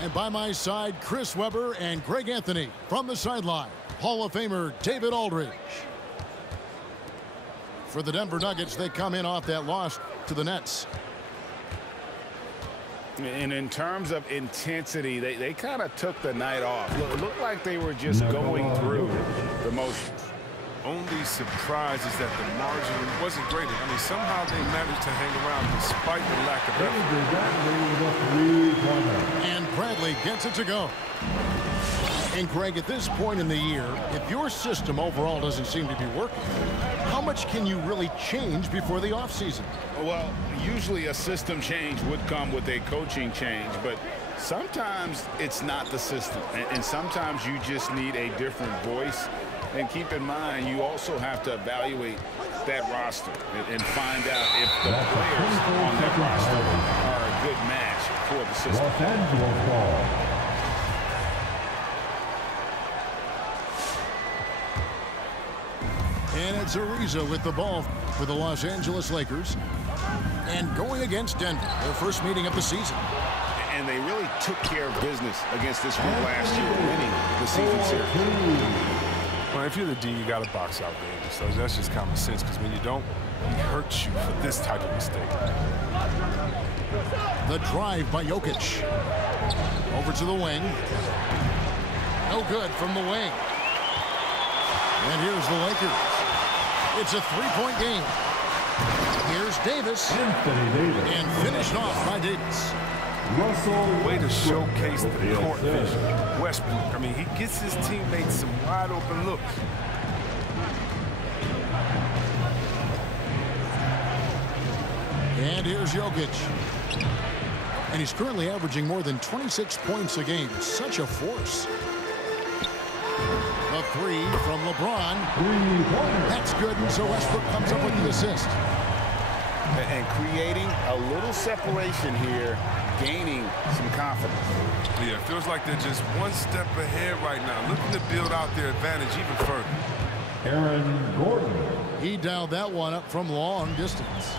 And by my side, Chris Webber and Greg Anthony. From the sideline, Hall of Famer David Aldridge. For the Denver Nuggets, they come in off that loss to the Nets. And in terms of intensity, they kind of took the night off. It looked like they were just going through the motions. Only surprise is that the margin wasn't great. I mean, somehow they managed to hang around despite the lack of effort. And Bradley gets it to go. And Greg, at this point in the year, if your system overall doesn't seem to be working, how much can you really change before the offseason? Well, usually a system change would come with a coaching change, but sometimes it's not the system. And sometimes you just need a different voice. And keep in mind, you also have to evaluate that roster and find out if the players on that roster are a good match for the system. Los Angeles ball. And it's Ariza with the ball for the Los Angeles Lakers. And going against Denver, their first meeting of the season. And they really took care of business against this group last year, winning the season series. Well, if you're the D, you got to box out games. So that's just common sense, because when you don't, it hurts you for this type of mistake. The drive by Jokic. Over to the wing. No good from the wing. And here's the Lakers. It's a three-point game. Here's Davis. And finished off by Davis. Way to showcase the court vision. Westbrook, I mean, he gets his teammates some wide open looks. And here's Jokic. And he's currently averaging more than 26 points a game. Such a force. A three from LeBron. That's good, and so Westbrook comes up with the assist. And creating a little separation here, gaining some confidence. Yeah, it feels like they're just one step ahead right now, looking to build out their advantage even further. Aaron Gordon. He dialed that one up from long distance.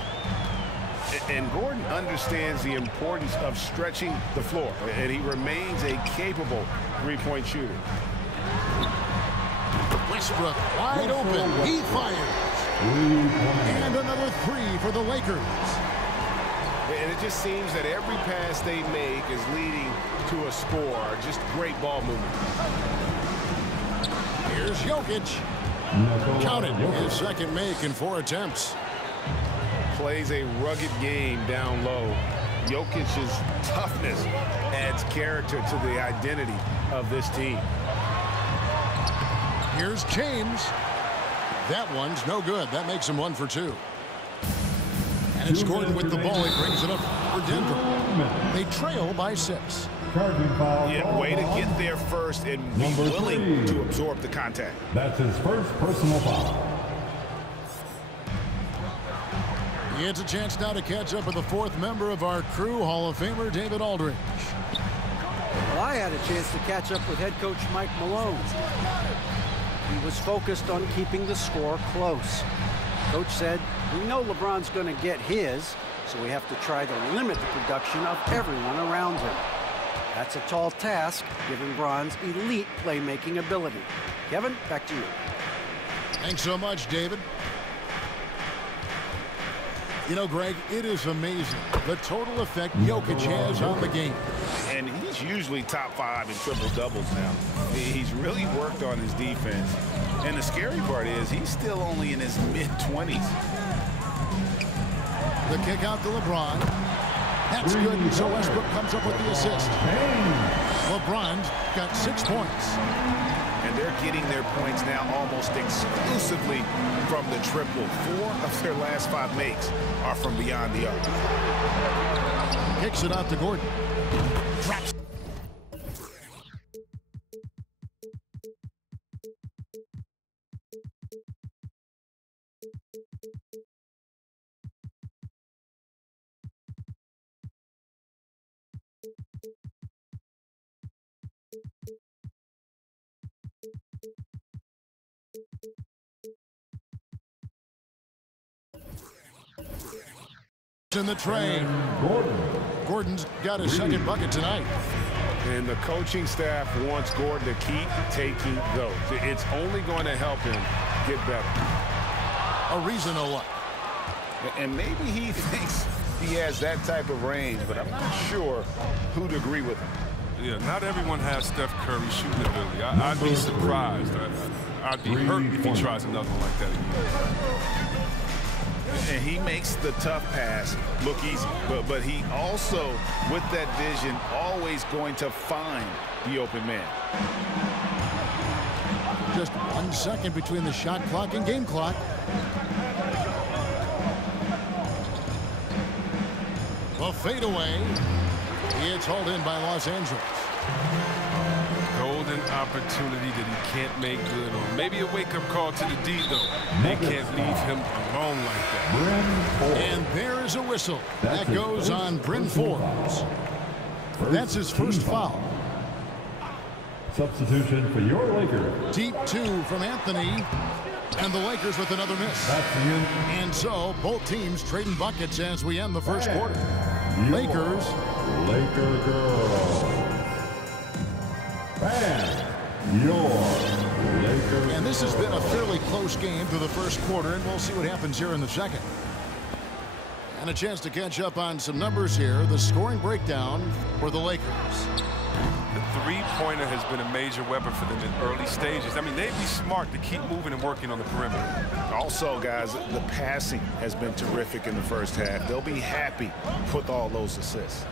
And Gordon understands the importance of stretching the floor, and he remains a capable three-point shooter. Westbrook wide open. He fires. And another three for the Lakers. And it just seems that every pass they make is leading to a score. Just great ball movement. Here's Jokic. Counted his second make in 4 attempts. Plays a rugged game down low. Jokic's toughness adds character to the identity of this team. Here's James. That one's no good. That makes him 1 for 2. And it's Gordon with the ball. He brings it up for Denver. They trail by 6. Yeah, way to get there first and be willing to absorb the contact. That's his first personal foul. He gets a chance now to catch up with the 4th member of our crew, Hall of Famer David Aldridge. Well, I had a chance to catch up with head coach Mike Malone. He was focused on keeping the score close. Coach said, we know LeBron's going to get his, so we have to try to limit the production of everyone around him. That's a tall task, given Bron's elite playmaking ability. Kevin, back to you. Thanks so much, David. You know, Greg, it is amazing the total effect Jokic has on the game. And he's usually top 5 in triple-doubles now. He's really worked on his defense. And the scary part is he's still only in his mid-20s. The kick out to LeBron. That's good, and so Westbrook comes up with the assist. LeBron's got 6 points. And they're getting their points now almost exclusively from the triple. 4 of their last 5 makes are from beyond the arc. Kicks it out to Gordon. Traps. In the train. Gordon's got his second bucket tonight. And the coaching staff wants Gordon to keep taking those. It's only going to help him get better. Ariza what? And maybe he thinks he has that type of range, but I'm not sure who'd agree with him. Yeah, not everyone has Steph Curry shooting ability. I'd be surprised. I'd be hurt if he tries another one like that again. And he makes the tough pass look easy. But he also, with that vision, always going to find the open man. Just 1 second between the shot clock and game clock. The fadeaway. It's hauled in by Los Angeles. Golden opportunity that he can't make good on. Maybe a wake-up call to the D, though. They can't leave him alone like that. And there is a whistle. That goes on Bryn Forbes. That's his first foul. Substitution for your Lakers. Deep 2 from Anthony. And the Lakers with another miss. And so both teams trading buckets as we end the first quarter. Lakers. Laker girls. And your Lakers. And this has been a fairly close game through the first quarter, and we'll see what happens here in the second. And a chance to catch up on some numbers here. The scoring breakdown for the Lakers. The three-pointer has been a major weapon for them in early stages. I mean, they'd be smart to keep moving and working on the perimeter. Also, guys, the passing has been terrific in the first half. They'll be happy with all those assists.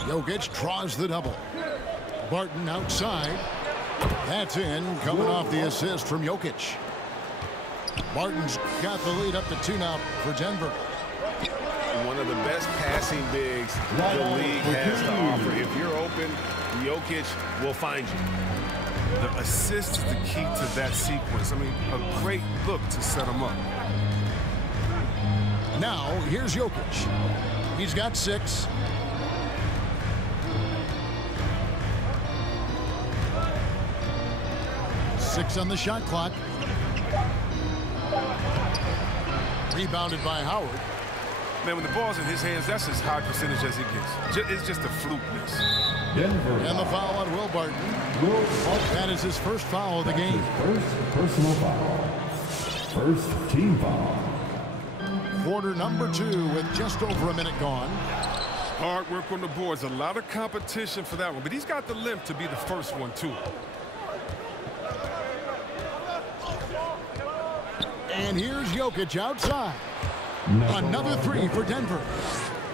Jokic draws the double. Barton outside. That's in, coming off the assist from Jokic. Barton's got the lead up to 2 now for Denver. One of the best passing bigs the league has to offer. If you're open, Jokic will find you. The assist is the key to that sequence. I mean, a great look to set him up. Now, here's Jokic. He's got 6. On the shot clock. Rebounded by Howard. Man, when the ball's in his hands, that's as high percentage as it gets. It's just a fluke miss. And the foul on Will Barton. That is his first foul of the game. First personal foul. First team foul. Quarter number 2 with just over a minute gone. Hard work on the boards. A lot of competition for that one, but he's got the limp to be the first one, too. And here's Jokic outside. Another 3 for Denver.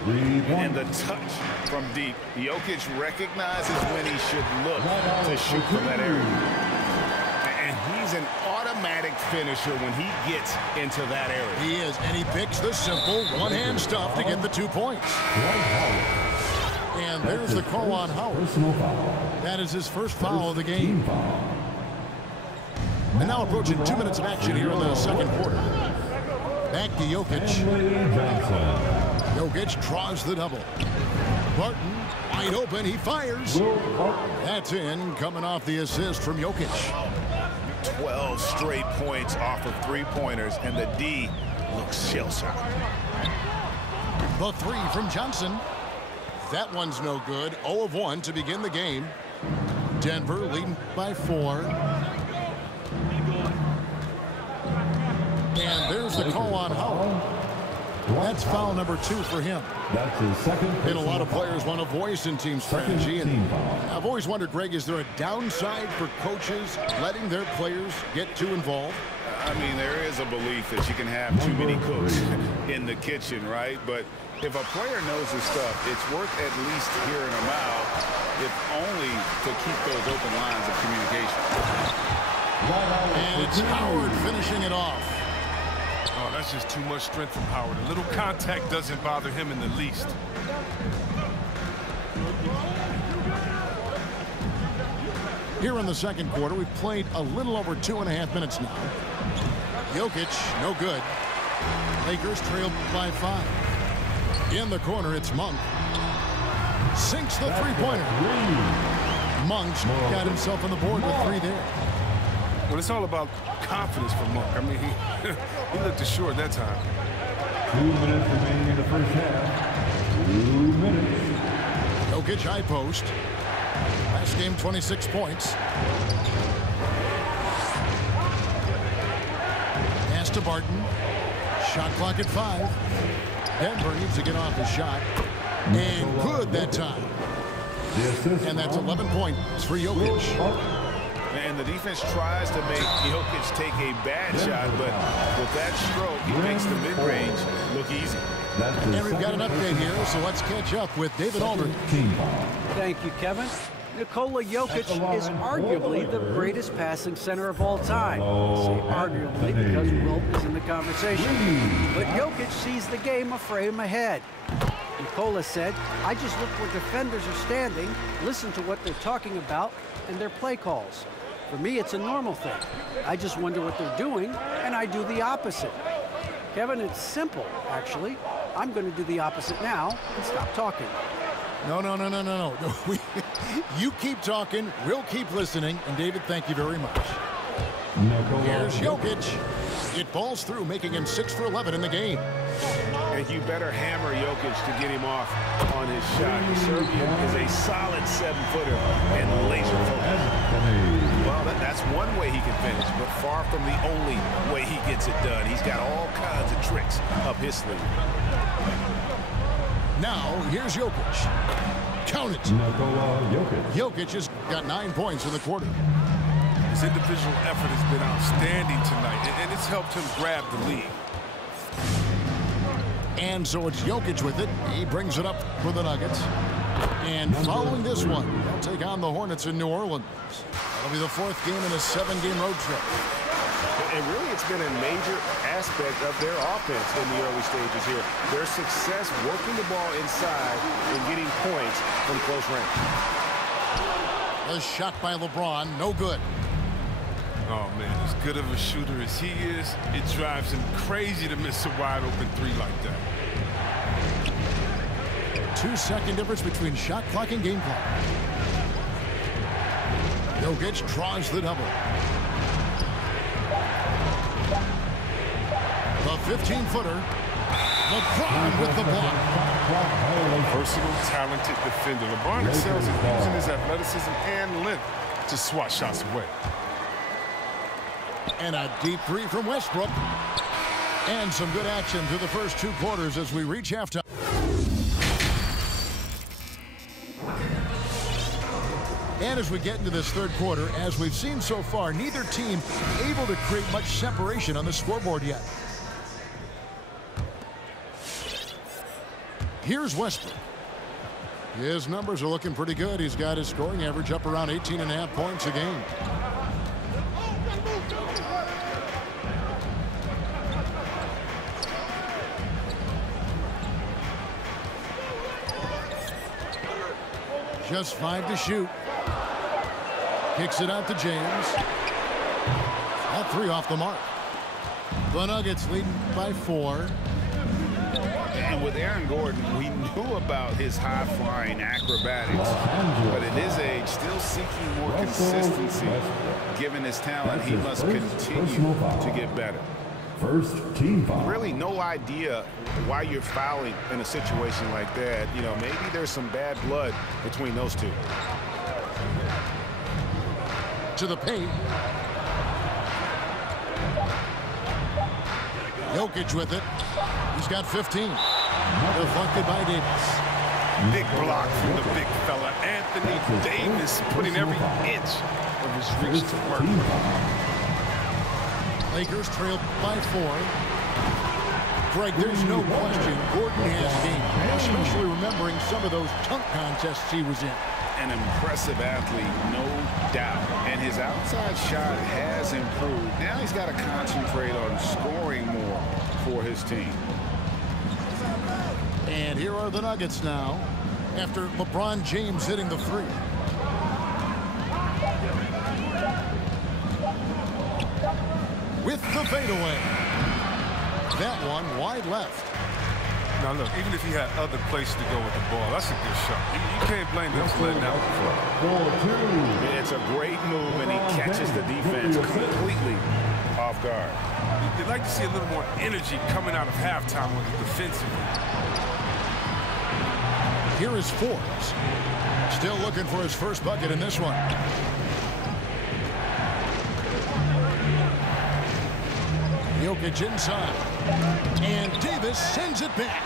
And the touch from deep. Jokic recognizes when he should look to shoot from that area. And he's an automatic finisher when he gets into that area. He is, and he picks the simple one-hand stuff to get the 2 points. And there's the call on Howard. That is his first foul of the game. And now approaching 2 minutes of action here in the second quarter. Back to Jokic. Jokic draws the double. Barton wide open. He fires. That's in, coming off the assist from Jokic. 12 straight points off of 3-pointers, and the D looks shell-shocked. The 3 from Johnson. That one's no good. 0 of 1 to begin the game. Denver leading by 4. And there's the call on Howard. That's foul number 2 for him. That's his second. And a lot of players want a voice in team strategy. And I've always wondered, Greg, is there a downside for coaches letting their players get too involved? I mean, there is a belief that you can have too many cooks in the kitchen, right? But if a player knows his stuff, it's worth at least hearing him out, if only to keep those open lines of communication. And it's Howard finishing it off. Oh, that's just too much strength from Howard. A little contact doesn't bother him in the least. Here in the second quarter, we've played a little over 2.5 minutes now. Jokic, no good. Lakers trail by 5. In the corner, it's Monk. Sinks the 3-pointer. Monk's got himself on the board with 3 there. Well, it's all about confidence for Monk. I mean, he looked assured that time. 2 minutes remaining in the first half. 2 minutes. Jokic high post. Last game, 26 points. Pass to Barton. Shot clock at 5. Denver needs to get off his shot. And good that time. And that's 11 points for Jokic. And the defense tries to make Jokic take a bad shot, but with that stroke, he makes the mid-range look easy. And we've got an update here, so let's catch up with David Aldridge. Thank you, Kevin. Nikola Jokic is arguably the greatest passing center of all time. I say arguably because Wilt is in the conversation. But Jokic sees the game a frame ahead. Nikola said, I just look where defenders are standing, listen to what they're talking about, and their play calls. For me, it's a normal thing. I just wonder what they're doing, and I do the opposite. Kevin, it's simple, actually. I'm going to do the opposite now and stop talking. No. You keep talking, we'll keep listening. And David, thank you very much. Here's Jokic. It falls through, making him 6 for 11 in the game. And you better hammer Jokic to get him off on his shot. The Serbian is a solid 7-footer and laser focused. Well, that's one way he can finish, but far from the only way he gets it done. He's got all kinds of tricks up his sleeve. Now, here's Jokic. Count it. Jokic has got 9 points in the quarter. His individual effort has been outstanding tonight, and it's helped him grab the lead. And so it's Jokic with it. He brings it up for the Nuggets. And following this one, they'll take on the Hornets in New Orleans. That'll be the 4th game in a 7-game road trip. And really, it's been a major aspect of their offense in the early stages here. Their success working the ball inside and getting points from close range. A shot by LeBron, no good. Oh, man, as good of a shooter as he is, it drives him crazy to miss a wide-open 3 like that. 2-second difference between shot clock and game clock. Jokic draws the double. The 15-footer. LeBron with the block. Versatile, talented defender. LeBron excels at using his athleticism and length to swat shots away. And a deep 3 from Westbrook. And some good action through the first 2 quarters as we reach halftime. And as we get into this 3rd quarter, as we've seen so far, neither team able to create much separation on the scoreboard yet. Here's Westbrook. His numbers are looking pretty good. He's got his scoring average up around 18.5 points a game. Just 5 to shoot. Kicks it out to James. That 3 off the mark. The Nuggets leading by 4. And with Aaron Gordon, we knew about his high-flying acrobatics, but at his age, still seeking more consistency. Given his talent, he must continue to get better. First team foul. Really no idea why you're fouling in a situation like that. You know, maybe there's some bad blood between those two. To the paint. Jokic with it. He's got 15. Deflected by Davis. Big block from the big fella. Anthony Davis putting every inch of his reach to work. Lakers trail by 4. Greg, there's no question Gordon has game, especially remembering some of those dunk contests he was in. An impressive athlete, no doubt. And his outside shot has improved. Now he's got to concentrate on scoring more for his team. And here are the Nuggets now after LeBron James hitting the 3. With the fadeaway. That one wide left. Now, look, even if he had other places to go with the ball, that's a good shot. You can't blame him for letting out the play. It's a great move, and he catches the defense completely off guard. You'd like to see a little more energy coming out of halftime on the defensive end. Here is Forbes. Still looking for his first bucket in this one. Jokic inside. And Davis sends it back.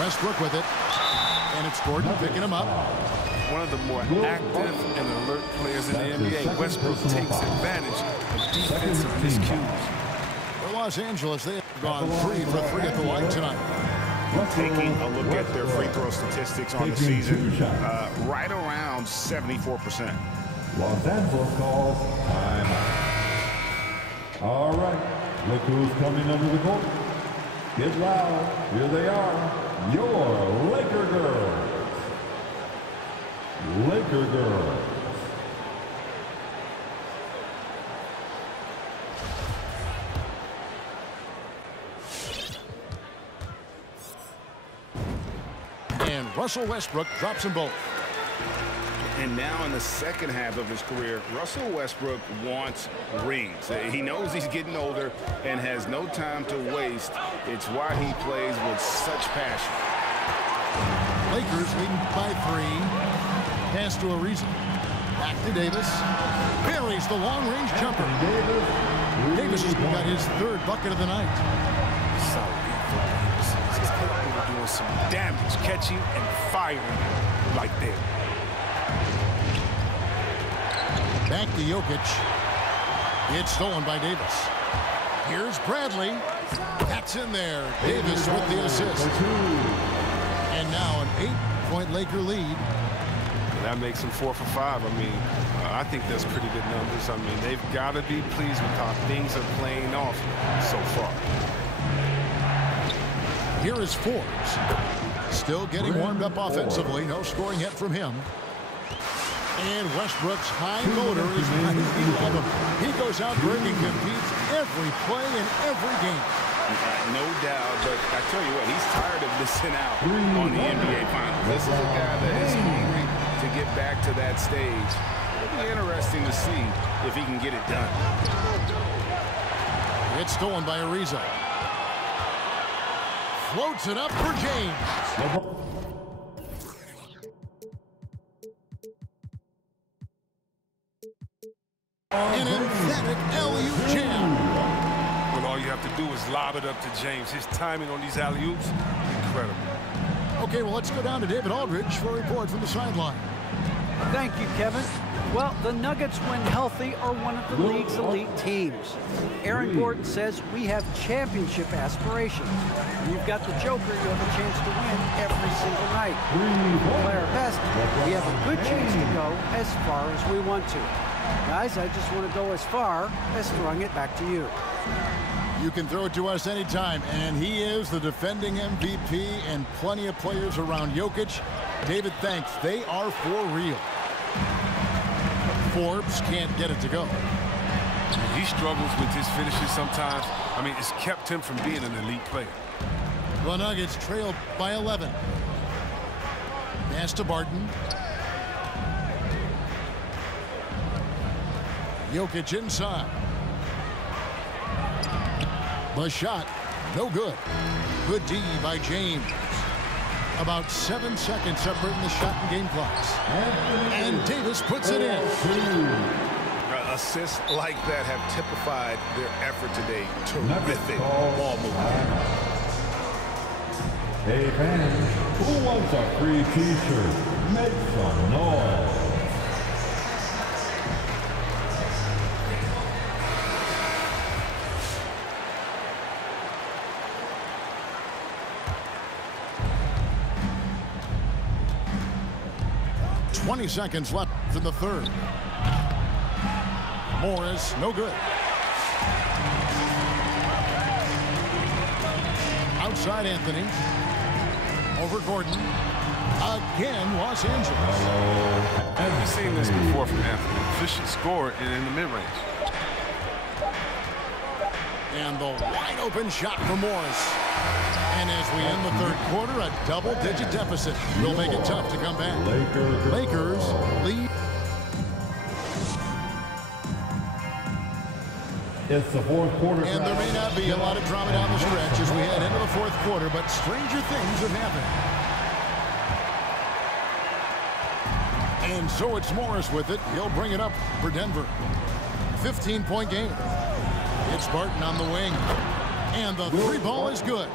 Westbrook with it. And it's Gordon picking him up. One of the more active and alert players in the NBA. Westbrook takes advantage of defensive miscues. For Los Angeles, they have gone 3 for 3 at the line tonight. Taking a look at their free throw statistics on the season, right around 74%. Los Angeles calls timeout. All right, look who's coming under the court. Get loud. Here they are, your Laker girls. Laker girls. And Russell Westbrook drops them both. And now in the second half of his career, Russell Westbrook wants rings. He knows he's getting older and has no time to waste. It's why he plays with such passion. Lakers leading by 3. Pass to Ariza. Back to Davis. Buries the long-range jumper. Davis has got his 3rd bucket of the night. Solid defense. He's capable of doing some damage, catching and firing like that. Back to Jokic. It's stolen by Davis. Here's Bradley. That's in there. Davis with the assist. And now an 8-point Laker lead. That makes them 4 for 5. I mean, I think that's pretty good numbers. I mean, they've got to be pleased with how things are playing off so far. Here is Forbes. Still getting warmed up offensively. No scoring yet from him. And Westbrook's high motor is high. We love him. He goes out there and competes every play in every game. No doubt, but I tell you what, he's tired of missing out on the NBA Finals. This is a guy that is hungry to get back to that stage. It'll be interesting to see if he can get it done. It's stolen by Ariza. Floats it up for James. An emphatic alley-oop jam. When all you have to do is lob it up to James. His timing on these alley-oops, incredible. Okay, well, let's go down to David Aldridge for a report from the sideline. Thank you, Kevin. Well, the Nuggets, when healthy, are one of the league's elite teams. Aaron Gordon says we have championship aspirations. When you've got the Joker, you have a chance to win every single night. If we play our best, we have a good chance to go as far as we want to. Guys, I just want to go as far as throwing it back to you. You can throw it to us anytime, and he is the defending MVP and plenty of players around Jokic. David thanks. They are for real. Forbes can't get it to go. He struggles with his finishes sometimes. I mean, it's kept him from being an elite player. The Nuggets trailed by 11. Pass to Barton. Jokic inside. The shot, no good. Good D by James. About 7 seconds separating the shot and game clocks. And Davis puts it in. Assists like that have typified their effort today. Terrific ball movement. Hey fans, who wants a free t-shirt? Make some noise. .20 seconds left in the third. Morris, no good. Outside Anthony. Over Gordon. Again, Los Angeles. We've seen this before from Anthony. Efficient score in the mid-range. And the wide open shot for Morris. And as we end the third quarter, a double-digit deficit will make it tough to come back. Lakers lead. It's the fourth quarter. And there may not be a lot of drama down the stretch as we head into the fourth quarter, but stranger things have happened. And so it's Morris with it. He'll bring it up for Denver. 15-point game. It's Barton on the wing. And the three ball is good.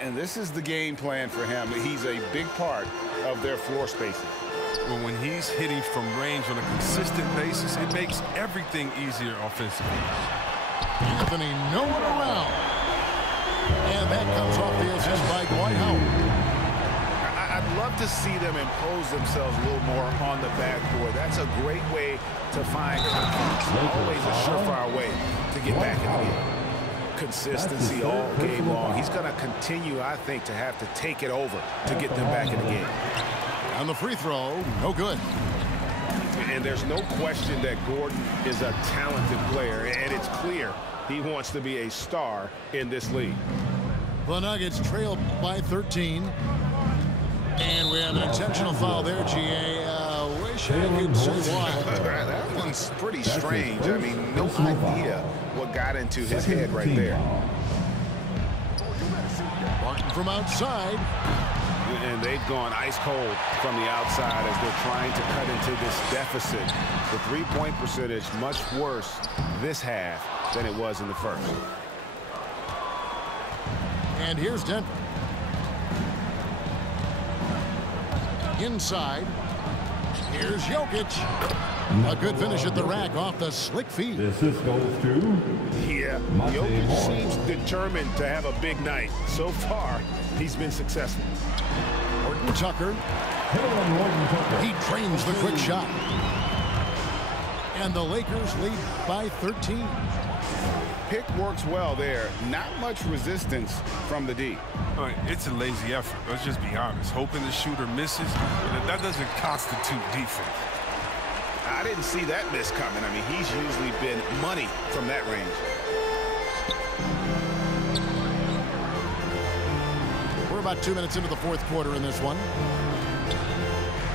And this is the game plan for him. He's a big part of their floor spacing. Well, when he's hitting from range on a consistent basis, it makes everything easier offensively. Anthony nowhere around. And that comes off the assist by Dwight Howard. I'd love to see them impose themselves a little more on the backboard. That's a great way to find confidence. Always a surefire way to get back in the game. Consistency all game long. He's going to continue, I think, to have to take it over to get them back in the game. On the free throw, no good. And there's no question that Gordon is a talented player, and it's clear he wants to be a star in this league. The Nuggets trail by 13. And we have an intentional foul there, GA. Wish I could say why. That one's pretty strange. I mean, no idea what got into his head right there. Barton from outside. And they've gone ice cold from the outside as they're trying to cut into this deficit. The three-point percentage much worse this half than it was in the first. And here's Denver. Inside. Here's Jokic. A good finish at the rack off the slick feed. The assist goes to... Yeah, Jokic seems determined to have a big night. So far, he's been successful. Horton Tucker. He trains the quick shot. And the Lakers lead by 13. Pick works well there. Not much resistance from the D. All right, it's a lazy effort. Let's just be honest. Hoping the shooter misses, that doesn't constitute defense. I didn't see that miss coming. I mean, he's usually been money from that range. We're about 2 minutes into the fourth quarter in this one.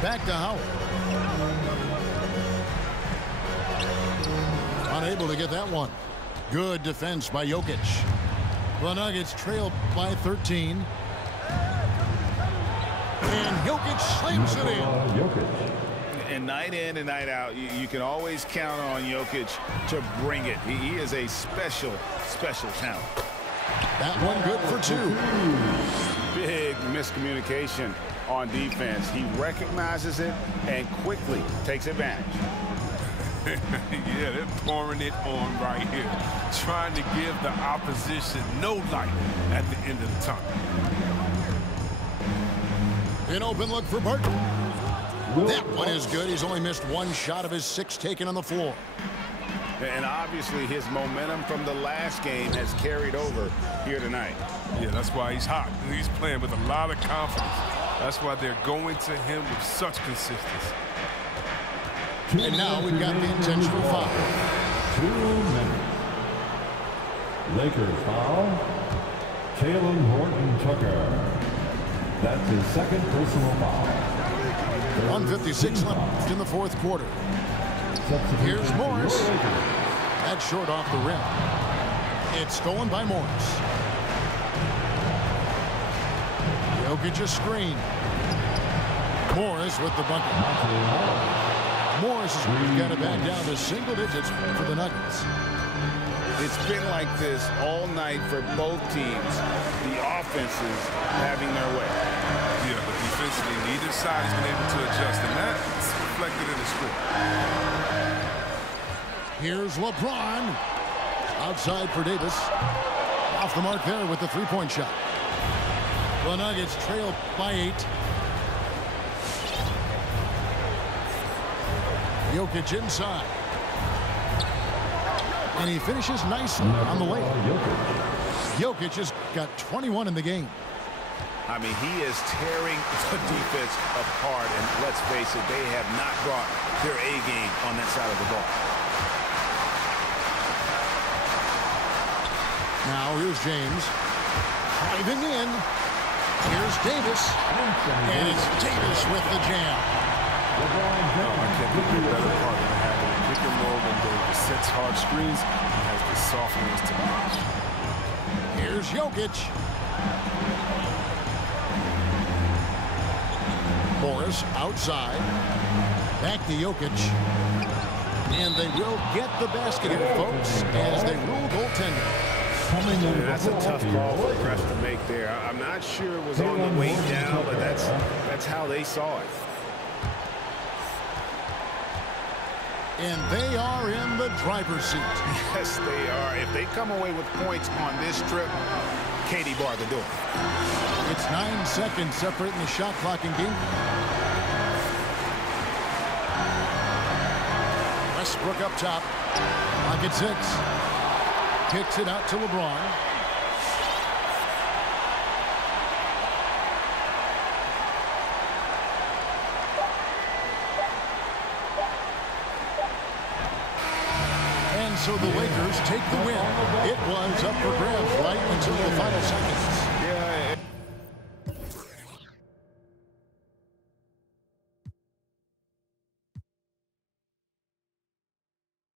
Back to Howard. Unable to get that one. Good defense by Jokic. The Nuggets trail by 13. And Jokic slams it in. And night in and night out, you can always count on Jokic to bring it. He is a special, special talent. That one good for two. Big miscommunication on defense. He recognizes it and quickly takes advantage. Yeah, they're pouring it on right here, trying to give the opposition no light at the end of the tunnel. An open look for Barton. That one is good. He's only missed one shot of his 6 taken on the floor. And obviously his momentum from the last game has carried over here tonight. Yeah, that's why he's hot. He's playing with a lot of confidence. That's why they're going to him with such consistency. And now we've got the intentional foul. 2 minutes. Lakers foul. Talen Horton-Tucker. That's his second personal foul. 1:56 left in the fourth quarter. Here's Morris. That's short off the rim. It's stolen by Morris. Jokic a screen. Morris with the bucket. Morris has got it back down to single digits for the Nuggets. It's been like this all night for both teams. The offenses having their way. Yeah, but defensively, neither side has been able to adjust, and that's reflected in the score. Here's LeBron. Outside for Davis. Off the mark there with the three-point shot. The Nuggets trail by 8. Jokic inside. And he finishes nicely on the layup. Jokic has got 21 in the game. I mean, he is tearing the defense apart. And let's face it, they have not brought their A game on that side of the ball. Now here's James. Driving in. Here's Davis. And it's Davis with the jam. I can't think of a better partner than having a pick and roll when Davis sets hard screens and has the softness to match. Here's Jokic. Morris outside. Back to Jokic. And they will get the basket here, folks, as they rule goaltending. That's a tough call for the ref to make there. I'm not sure it was on the way down, but that's how they saw it. And they are in the driver's seat. Yes, they are. If they come away with points on this trip, Katie barred the door. It's 9 seconds separating the shot clock and game. Westbrook up top. Clock at 6. Kicks it out to LeBron. And so the Lakers take the win. It was up for grabs right until the final seconds.